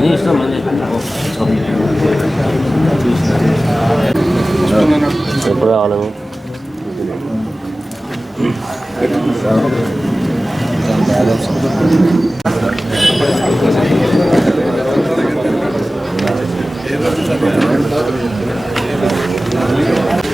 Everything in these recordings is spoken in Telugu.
నీ ఇష్టం మంది ఎప్పుడు రావాలి నువ్వు? జూమ్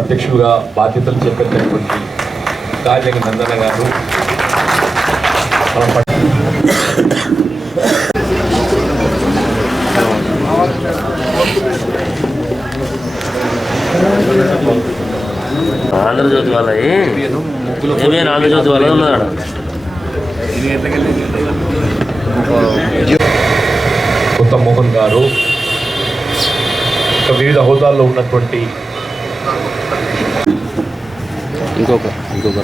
అధ్యక్షులుగా బాధ్యతలు చేపట్టినటువంటి కాజంగి నందన గారు. ఆంధ్రజ్యోతి వాళ్ళవి ఏమేమి ఆంధ్రజ్యోతి వాళ్ళ ఉన్నాడు. మోహన్ గారు ఇంకా వివిధ హోదాల్లో ఉన్నటువంటి ఇంకొక ఇంకొక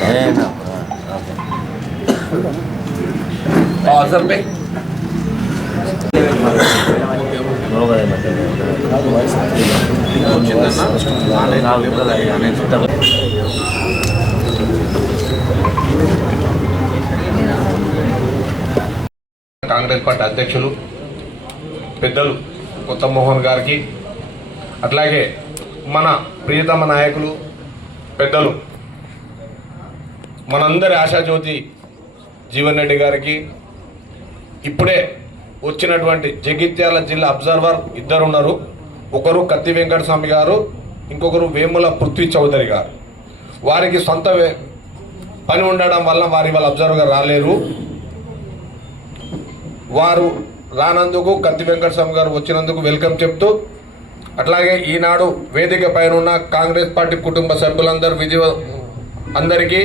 కాంగ్రెస్ పార్టీ అధ్యక్షులు పెద్దలు ఉత్తమ్మోహన్ గారికి అట్లాగే మన ప్రియతమ నాయకులు పెద్దలు మనందరి ఆశాజ్యోతి జీవన్ రెడ్డి గారికి ఇప్పుడే వచ్చినటువంటి జగిత్యాల జిల్లా అబ్జర్వర్ ఇద్దరు ఉన్నారు ఒకరు కత్తి వెంకటస్వామి గారు ఇంకొకరు వేముల పృథ్వీ చౌదరి గారు. వారికి సొంత వే- పని ఉండడం వల్ల వారి వాళ్ళ అబ్జర్వర్గా రాలేరు. వారు రానందుకు కత్తి వెంకట స్వామి గారు వచ్చినందుకు వెల్కమ్ చెప్తూ అట్లాగే ఈనాడు వేదిక పైన ఉన్న కాంగ్రెస్ పార్టీ కుటుంబ సభ్యులందరూ విజయ అందరికీ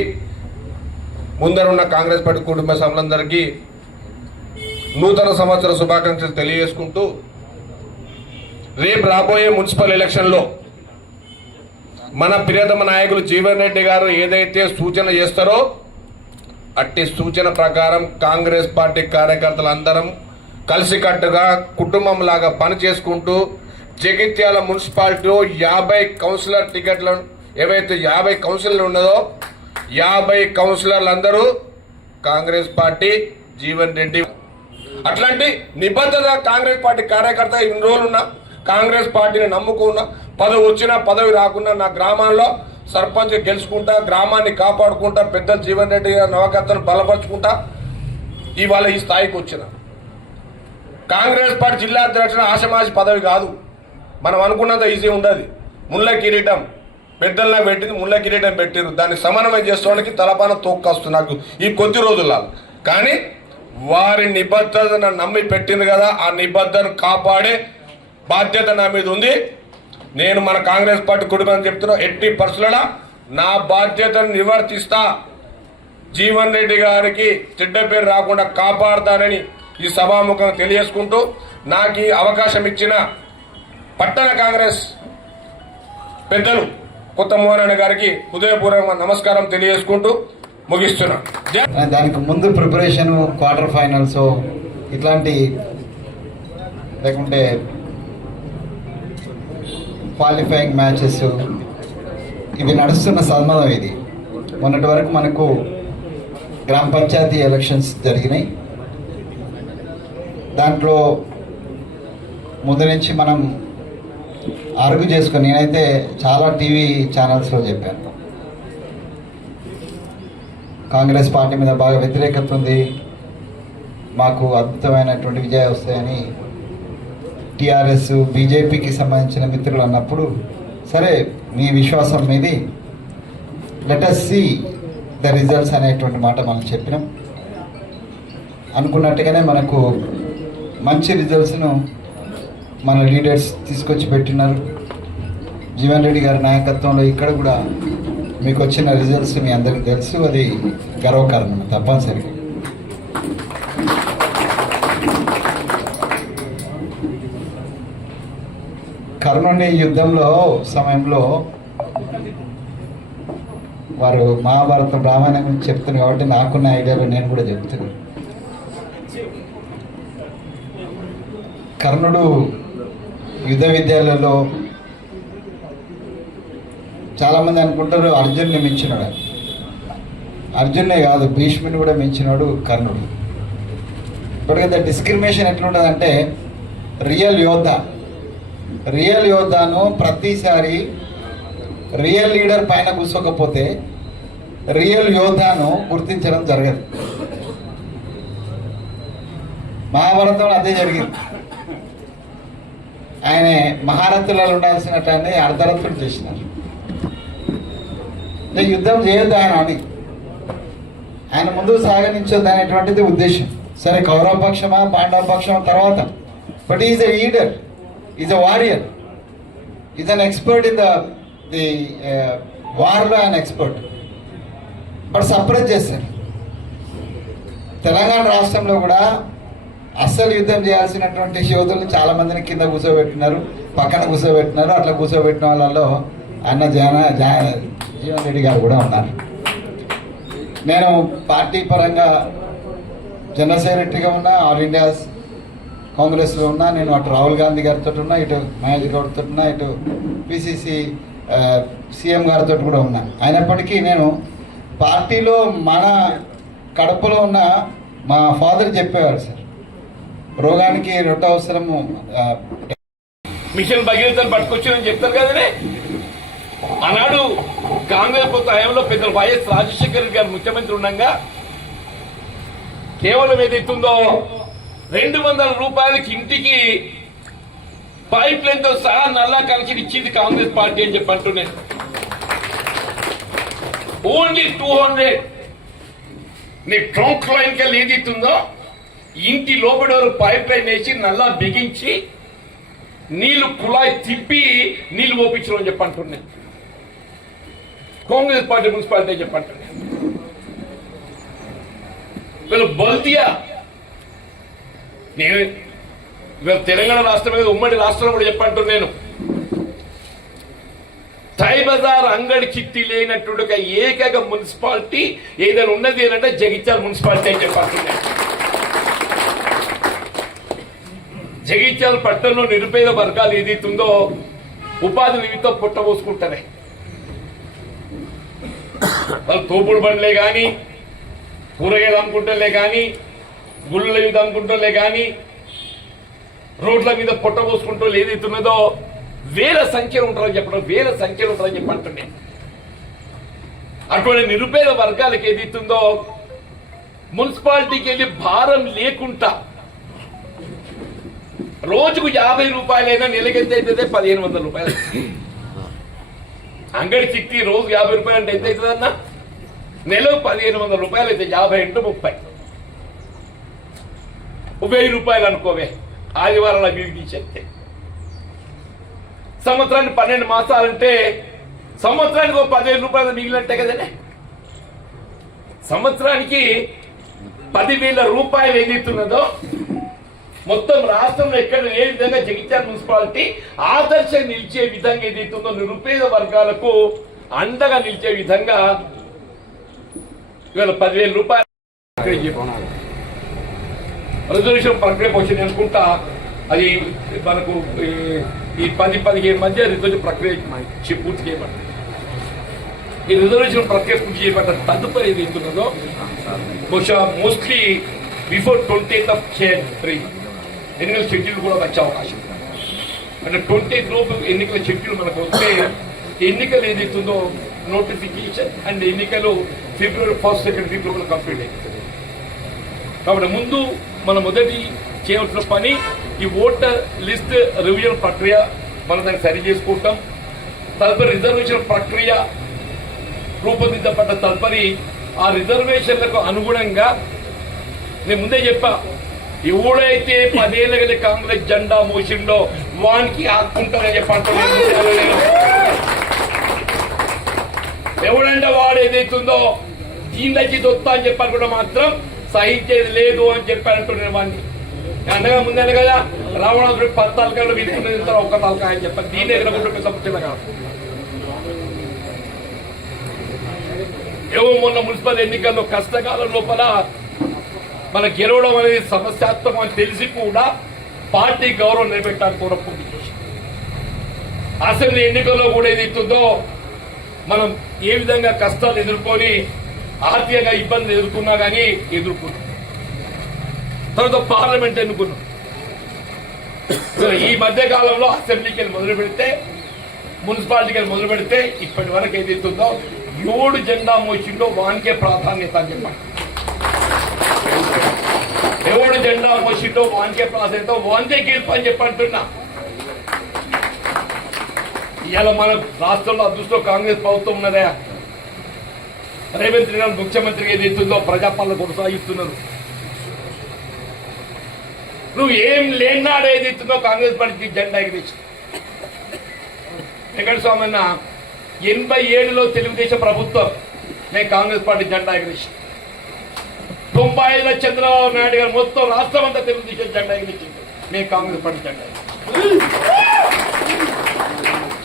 ముందరున్న కాంగ్రెస్ పార్టీ కుటుంబ సభ్యులందరికీ నూతన సంవత్సర శుభాకాంక్షలు తెలియజేసుకుంటూ రేపు రాబోయే మున్సిపల్ ఎలక్షన్లో మన ప్రియతమ నాయకులు జీవన్ రెడ్డి గారు ఏదైతే సూచన చేస్తారో అట్టి సూచన ప్రకారం కాంగ్రెస్ పార్టీ కార్యకర్తలందరం కలిసికట్టుగా కుటుంబం లాగా పని చేసుకుంటూ జగిత్యాల మున్సిపాలిటీలో యాభై కౌన్సిలర్ టికెట్లను ఏవైతే యాభై కౌన్సిలర్లు ఉన్నదో యాభై కౌన్సిలర్లు అందరూ కాంగ్రెస్ పార్టీ జీవన్ రెడ్డి అట్లాంటి నిబద్ధత కాంగ్రెస్ పార్టీ కార్యకర్త ఇన్ని రోజులున్నా కాంగ్రెస్ పార్టీని నమ్ముకున్నా పదవి వచ్చినా పదవి రాకున్నా నా గ్రామాల్లో సర్పంచ్ గెలుచుకుంటా గ్రామాన్ని కాపాడుకుంటా పెద్ద జీవన్ రెడ్డి గారి నవకర్తను బలపరుచుకుంటా ఇవాళ ఈ స్థాయికి వచ్చిన. కాంగ్రెస్ పార్టీ జిల్లా అధ్యక్షుడు ఆశమాసి పదవి కాదు. మనం అనుకున్నంత ఈజీ ఉండదు. ముళ్ళ కిరీటం. పెద్దల్లా పెట్టింది ముళ్ళ కిరీటం పెట్టిరు దాన్ని సమన్వయం చేసుకోవడానికి తలపాన తోక్కొస్తుంది నాకు ఈ కొద్ది రోజుల్లో. కానీ వారి నిబద్ధతను నమ్మి పెట్టింది కదా ఆ నిబద్ధతను కాపాడే బాధ్యత నా మీద ఉంది. నేను మన కాంగ్రెస్ పార్టీ కుటుంబం చెప్తున్నా ఎట్టి పర్సుల నా బాధ్యతను నివర్తిస్తా. జీవన్ రెడ్డి గారికి చెడ్డ పేరు రాకుండా కాపాడతానని ఈ సభాముఖం తెలియజేసుకుంటూ నాకు ఈ అవకాశం ఇచ్చిన పట్టణ కాంగ్రెస్ పెద్దలు కొత్త మోహన్ గారికి హృదయపూర్వక నమస్కారం తెలియజేసుకుంటూ ముగిస్తున్నా. దానికి ముందు ప్రిపరేషన్ క్వార్టర్ ఫైనల్స్ ఇట్లాంటి లేకుంటే క్వాలిఫైయింగ్ మ్యాచెస్ ఇవి నడుస్తున్న సన్మతం ఇది. మొన్నటి వరకు మనకు గ్రామ పంచాయతీ ఎలక్షన్స్ జరిగినాయి. దాంట్లో ముందు నుంచి మనం అరుగు చేసుకుని నేనైతే చాలా టీవీ ఛానల్స్లో చెప్పాను. కాంగ్రెస్ పార్టీ మీద బాగా వ్యతిరేకత ఉంది. మాకు అద్భుతమైనటువంటి విజయాలు వస్తాయని టీఆర్ఎస్ బీజేపీకి సంబంధించిన మిత్రులు అన్నప్పుడు సరే మీ విశ్వాసం మీది. లెటస్ సి ద రిజల్ట్స్ అనేటువంటి మాట మనం చెప్పినాం. అనుకున్నట్టుగానే మనకు మంచి రిజల్ట్స్ను మన లీడర్స్ తీసుకొచ్చి పెట్టినారు. జీవన్ రెడ్డి గారి నాయకత్వంలో ఇక్కడ కూడా మీకు వచ్చిన రిజల్ట్స్ మీ అందరికీ తెలుసు. అది గర్వకారణం తప్పనిసరిగా. కర్ణుని యుద్ధంలో సమయంలో వారు మహాభారతం రామాయణం గురించి చెప్తున్నారు కాబట్టి నాకున్న ఐడియా నేను కూడా చెప్తున్నాను కర్ణుడు యుద్ధ విద్యాలయంలో చాలామంది అనుకుంటారు అర్జున్ని మించినాడు. అర్జున్నే కాదు భీష్ముని కూడా మించినాడు కర్ణుడు. ఇప్పటికైతే డిస్క్రిమినేషన్ ఎట్లుంటుందంటే రియల్ యోధ రియల్ యోద్ధాను ప్రతిసారి రియల్ లీడర్ పైన కూర్చోకపోతే రియల్ యోద్ధాను గుర్తించడం జరగదు. మహాభారతంలో అదే జరిగింది. ఆయన మహారథులలో ఉండాల్సినట్టు అర్ధరథులు చేసినారు. యుద్ధం చేయొద్దు ఆయన అని. ఆయన ముందుకు సాగనించొద్దు అనేటువంటిది ఉద్దేశం. సరే కౌరవ పక్షమా పాండవ పక్షమా తర్వాత. But is a leader is a warrior is an expert in the the వార్లో ఆయన ఎక్స్పర్ట్ బట్ సప్రెస్ చేశారు. తెలంగాణ రాష్ట్రంలో కూడా అస్సలు యుద్ధం చేయాల్సినటువంటి యోధుల్ని చాలా మందిని కింద కూర్చోబెట్టినారు పక్కన కూర్చోబెట్టినారు అట్లా కూర్చోబెట్టిన వాళ్ళలో అన్న జాన జా జీవన్ రెడ్డి గారు కూడా ఉన్నారు. నేను పార్టీ పరంగా జనరల్ సెక్రటరీగా ఉన్నా ఆల్ ఇండియాస్ కాంగ్రెస్లో ఉన్నా నేను అటు రాహుల్ గాంధీ గారితో ఉన్నా ఇటు మహేష్ గౌడ్తో ఉన్నా ఇటు పిసిసి సీఎం గారితో కూడా ఉన్నా. అయినప్పటికీ నేను పార్టీలో మన కడపలో ఉన్న మా ఫాదర్ చెప్పేవారు సార్. రోగానికి రొట్ట అవసరము మిషన్ భగీరథను పట్టుకొచ్చారని చెప్తారు కదనే? ఆనాడు కాంగ్రెస్ ప్రభుత్వ హయాంలో పెద్ద వైఎస్ రాజశేఖర్ రెడ్డి గారు ముఖ్యమంత్రి ఉండగా కేవలం ఏదైతుందో రెండు వందల రూపాయలకి ఇంటికి పైప్ లైన్తో సహా నల్లా కనెక్షన్ ఇచ్చింది కాంగ్రెస్ పార్టీ అని చెప్పి అంటున్నాను ఓన్లీ టూ హండ్రెడ్. నీ ట్రంక్ లైన్ కెళ్ళి ఏదైతుందో ఇంటి లోపల వరకు పైప్ లైన్ వేసి నల్లా బిగించి నీళ్ళు కుళాయి తిప్పి నీళ్ళు పోపించడం అని చెప్పి అంటున్నాను కాంగ్రెస్ పార్టీ మున్సిపాలిటీ అని చెప్పి అంటున్నాను వీళ్ళు బల్తియా నేను ఇవాళ తెలంగాణ రాష్ట్రం మీద ఉమ్మడి రాష్ట్రం కూడా చెప్పంటున్నాను. నేను టై బజార్ అంగడి చిట్టి లేనటువంటి ఒక ఏకైక మున్సిపాలిటీ ఏదైనా ఉన్నది ఏంటంటే జగిత్యాల మున్సిపాలిటీ అని చెప్పంటున్నాను. జగిత్యాల పట్టణంలో నిరుపేద వర్గాలు ఏదైతుందో ఉపాధి నిమిత్తం పుట్టబోసుకుంటారే వాళ్ళు తోపుడు బండ్లే కానీ కూరగాయలు అమ్ముకుంటలే కానీ గుళ్ళ మీద అమ్ముకుంటలే కానీ రోడ్ల మీద పొట్ట పోసుకుంటోళ్ళు ఏదైతే ఉన్నదో వేల సంఖ్యలో ఉంటారని చెప్పడం వేల సంఖ్యలో ఉంటారని చెప్పంటుండే అటువంటి నిరుపేద వర్గాలకు ఏదైతుందో మున్సిపాలిటీకి వెళ్ళి భారం లేకుండా రోజుకు యాభై రూపాయలైనా నెలకెంత ఎంత అవుతుంది పదిహేను వందల రూపాయలు. అంగడి చిక్తి రోజు యాభై రూపాయలు అంటే ఎంత అవుతుందన్నా? నెలకు పదిహేను వందల రూపాయలు అయితే యాభై ఇంటూ ముప్పై. వెయ్యి రూపాయలు అనుకోవే. ఆదివారాల అభివృద్ధి చెప్తే సంవత్సరానికి పన్నెండు మాసాలంటే సంవత్సరానికి ఒక పదివేల రూపాయలు మిగిలినట్టే కదనే. సంవత్సరానికి పదివేల రూపాయలు ఏదైతున్నదో మొత్తం రాష్ట్రంలో ఎక్కడ ఏ విధంగా జగిత్యాల మున్సిపాలిటీ ఆదర్శంగా నిలిచే విధంగా ఏదైతుందో నిరుపేద వర్గాలకు అండగా నిలిచే విధంగా ఇవాళ పదివేల రూపాయలు. రిజర్వేషన్ ప్రక్రియ వచ్చింది అనుకుంటా అది మనకు ఈ- ఈ పది పదిహేను మధ్య రిజర్వేషన్ ప్రక్రియ పూర్తి చేయబడింది ఈ రిజర్వేషన్ ప్రక్రియ పూర్తి చేయబడ్డ తదుపరి ఏది అవుతున్నదో బహుశా mostly before twenty of three ఎన్నికల షెడ్యూల్ కూడా వచ్చే అవకాశం అంటే ట్వంటీ లోపు ఎన్నికల షెడ్యూల్ మనకు వస్తే ఎన్నికలు ఏదైతుందో నోటిఫికేషన్ అండ్ ఎన్నికలు February first second week complete అవుతుంది కాబట్టి ముందు మన మొదటి చేయవలసిన పని ఈ ఓటర్ లిస్ట్ రివిజన్ ప్రక్రియ మనం దాన్ని సరి చేసుకుంటాం. తదుపరి రిజర్వేషన్ ప్రక్రియ రూపొందించబడ్డ తదుపరి ఆ రిజర్వేషన్లకు అనుగుణంగా నేను ముందే చెప్పా ఎవడైతే పదేళ్ళ కదా కాంగ్రెస్ జెండా మోసిండో వానికి ఆక్కుంటారని చెప్పంటున్నాను ఎవడంటే వాడు ఏదైతుందో దీని దొత్తా అని చెప్పాలి కూడా మాత్రం సహించేది లేదు అని చెప్పానంటున్నాను వాడిని. అండగా ముందే కదా రావణాసుడు పది తలకాయలు వీసుకునేది ఒక్క తలకాయ అని చెప్పి దీన్ని ఎక్కడ సమస్యలు కాదు. ఏవో మొన్న మున్సిపల్ ఎన్నికల్లో కష్టకాలం లోపల మన గెలవడం అనేది సమస్యాత్మకం అని తెలిసి కూడా పార్టీ గౌరవం నిలబెట్టాలని కోరప్పుడు అసెంబ్లీ ఎన్నికల్లో కూడా ఏది ఇస్తుందో మనం ఏ విధంగా కష్టాలు ఎదుర్కొని ఆర్థికంగా ఇబ్బంది ఎదుర్కొన్నా కానీ ఎదుర్కొన్నాం. తర్వాత పార్లమెంట్ ఎన్నుకున్నాం. ఈ మధ్య కాలంలో అసెంబ్లీకి వెళ్ళి మొదలు పెడితే మున్సిపాలిటీకి వెళ్ళి మొదలు పెడితే ఇప్పటి వరకు ఏది ఇస్తుందో ఏడు జెండా మోసిండో వానికే ప్రాధాన్యత అని చెప్పండి. ఎవడు జెండా మోసిండో వానికే ప్రాధాన్యత వానికే గెలుపు అని చెప్పంటున్నా ఇవాళ మన రాష్ట్రంలో అదృష్టం కాంగ్రెస్ ప్రభుత్వం ఉన్నదా. రేవంత్ రెడ్డి గారు ముఖ్యమంత్రిగా ఏది ఇస్తుందో ప్రజాపాలన కొనసాగిస్తున్నారు. నువ్వు ఏం లేనాడు ఏది ఇస్తుందో కాంగ్రెస్ పార్టీ జెండా ఎగిరించు వెంకట స్వామి అన్న ఎనభై ఏడులో తెలుగుదేశం ప్రభుత్వం నేను కాంగ్రెస్ పార్టీ జెండా ఎగిరించి తొంభై ఐదులో చంద్రబాబు నాయుడు గారు మొత్తం రాష్ట్రం అంతా తెలుగుదేశం జెండా ఎగిరించింది నేను కాంగ్రెస్ పార్టీ జెండా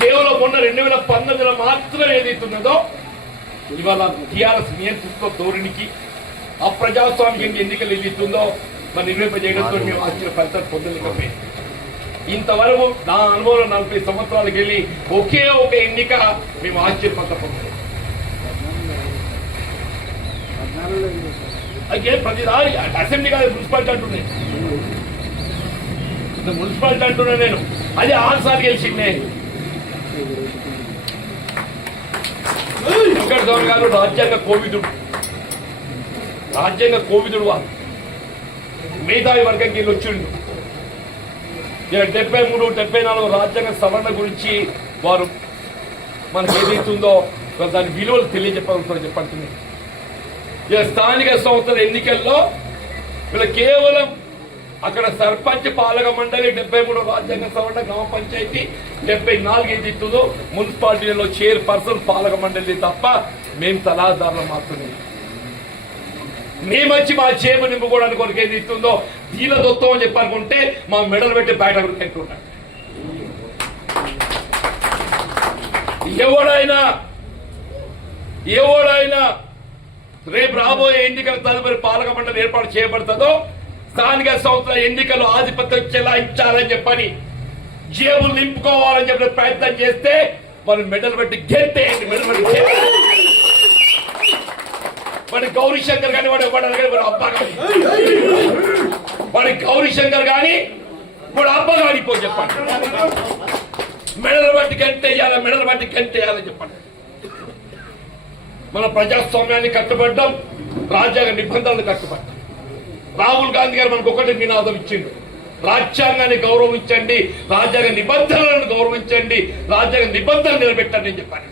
కేవలం మొన్న రెండు వేల పంతొమ్మిదిలో మాత్రమే ఏదైతున్నదో ఇవాళ టీఆర్ఎస్ నియంత్రిత ధోరణికి అప్రజాస్వామ్యం ఎన్నికలు ఏదైతుందో మరి నిర్వహింపజేయడంతో మేము ఆశ్చర్య ఫలితాలు పొందలేకపోయింది ఇంతవరకు నా అనుభవం నలభై సంవత్సరాలకు వెళ్ళి ఒకే ఒక ఎన్నిక మేము ఆశ్చర్యపడ్డ పొందలేదు అయితే ప్రతిసారి అసెంబ్లీ కాదు మున్సిపాలిటీ అంటున్నాయి మున్సిపాలిటీ అంటున్నా నేను. అది ఆరు సార్లు గెలిచిందే వెంకట స్వామి గారు రాజ్యాంగ కోవిదుడు. రాజ్యాంగ కోవిదుడు వారు మేధావి వర్గంకి వెళ్ళి వచ్చిండు. డెబ్బై మూడు డెబ్బై నాలుగు రాజ్యాంగ సవరణ గురించి వారు మనకు ఏదైతుందో దాని విలువలు తెలియజెప్పగలుగుతారు చెప్పండి ఇక స్థానిక సంస్థల ఎన్నికల్లో వీళ్ళు కేవలం అక్కడ సర్పంచ్ పాలక మండలి డెబ్బై మూడు రాజ్యాంగ సవరణ గ్రామ పంచాయతీ డెబ్బై నాలుగు ఏది ఇస్తుందో మున్సిపాలిటీలో చైర్ పర్సన్ పాలక మండలి తప్ప మేము సలహాదారులు మాత్రమే. మేమొచ్చి మా చేపు నింపుకోవడానికి కొరకు ఏది ఇస్తుందో దీల దొత్తం అని చెప్పనుకుంటే మా మెడలు పెట్టి బయట కట్టుకుంటాడు ఎవడైనా ఎవడైనా రేపు రాబోయే ఎన్నికల తదుపరి పాలక మండలి ఏర్పాటు చేయబడుతుందో స్థానిక సంస్థల ఎన్నికలు ఆధిపత్యం చెలాయించాలని చెప్పని జేబులు నింపుకోవాలని చెప్పి ప్రయత్నం చేస్తే వాళ్ళు మెడల్ పెట్టి గెంతేయండి మెడల్ పెట్టి గెంతేయండి. వాడి గౌరీ శంకర్ కానీ వాడు వాడు కానీ వాడు అబ్బా కానీ వాడి గౌరీ శంకర్ కానీ వాడు అబ్బా కానీ పో చెప్పండి. మెడల బట్టి కంటే వేయాలి మెడల బట్టి గంటేయాలని చెప్పండి. మన ప్రజాస్వామ్యాన్ని కట్టుబడ్డాం రాజ్యాంగ నిబంధనలు కట్టుబడ్డాం. రాహుల్ గాంధీ గారు మనకు ఒకటి నినాదం ఇచ్చిండు. రాజ్యాంగాన్ని గౌరవించండి రాజ్యాంగ నిబంధనలను గౌరవించండి రాజ్యాంగ నిబంధనలు నిలబెట్టండి అని చెప్పాను.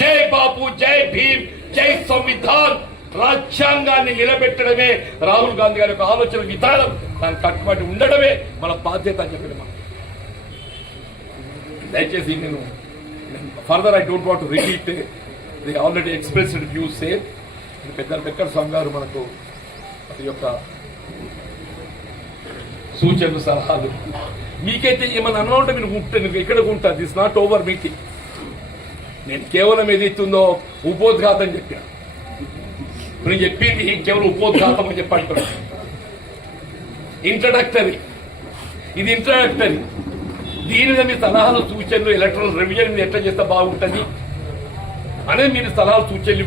జై బాబు జై భీమ్ జై సంవిధాన్. రాజ్యాంగాన్ని నిలబెట్టడమే రాహుల్ గాంధీ గారి యొక్క ఆలోచన విధానం. దానికి కట్టుబడి ఉండడమే మన బాధ్యత అని చెప్పిన దయచేసి నేను further I don't want repeat the already expressed views safe పెద్ద వెంకట స్వామి గారు మనకు అది యొక్క సూచనలు సలహాలు. మీకైతే ఏమైనా అన్నా ఉంటే మీరు ఉంటే ఇక్కడ ఎక్కడ దిస్ నాట్ ఓవర్ మీటింగ్ నేను కేవలం ఏది ఇస్తుందో ఉపోద్ఘాతం చెప్పాను. నేను చెప్పింది కేవలం ఉపోద్ఘాతం అని చెప్పాను ఇంట్రడక్టరీ ఇది ఇంట్రడక్టరీ దీని మీద మీ సలహాలు సూచనలు ఎలక్ట్రల్ రివిజన్ ఎట్లా చేస్తే బాగుంటుంది? అనేది మీరు సలహాలు సూచనలు